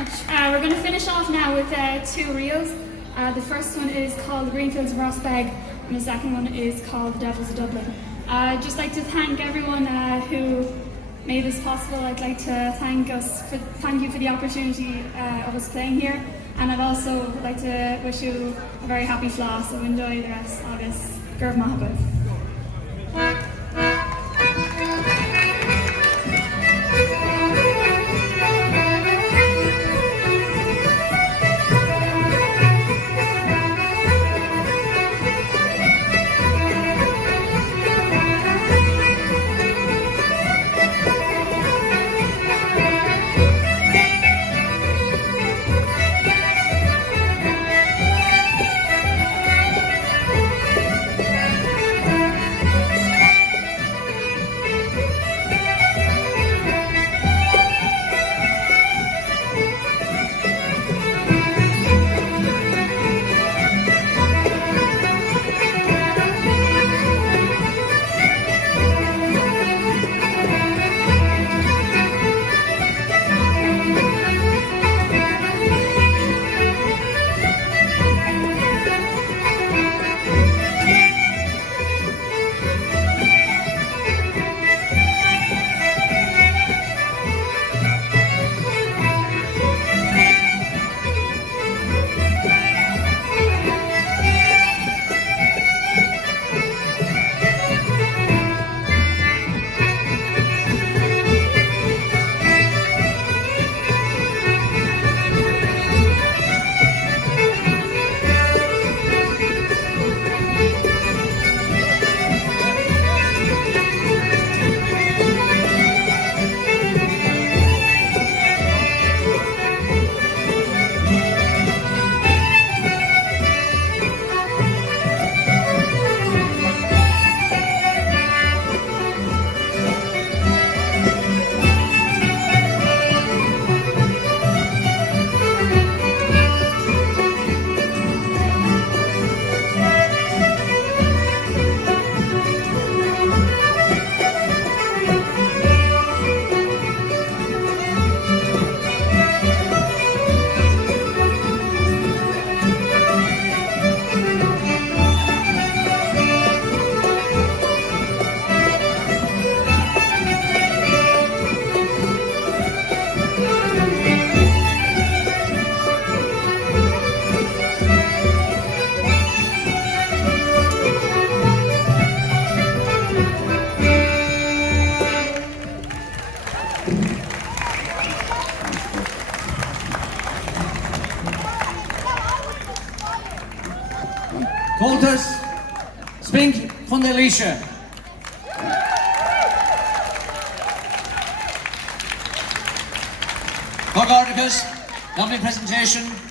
much. We're going to finish off now with two reels. The first one is called The Greenfields of Rossbeg, and the second one is called The Devils of Dublin. I'd just like to thank everyone who made this possible. I'd like to thank you for the opportunity of us playing here, and I'd also like to wish you a very happy Fleadh, so enjoy the rest of this. Gurb Mahabib. Voltas, Spink van der Liesje. Cogardicus, lovely presentation.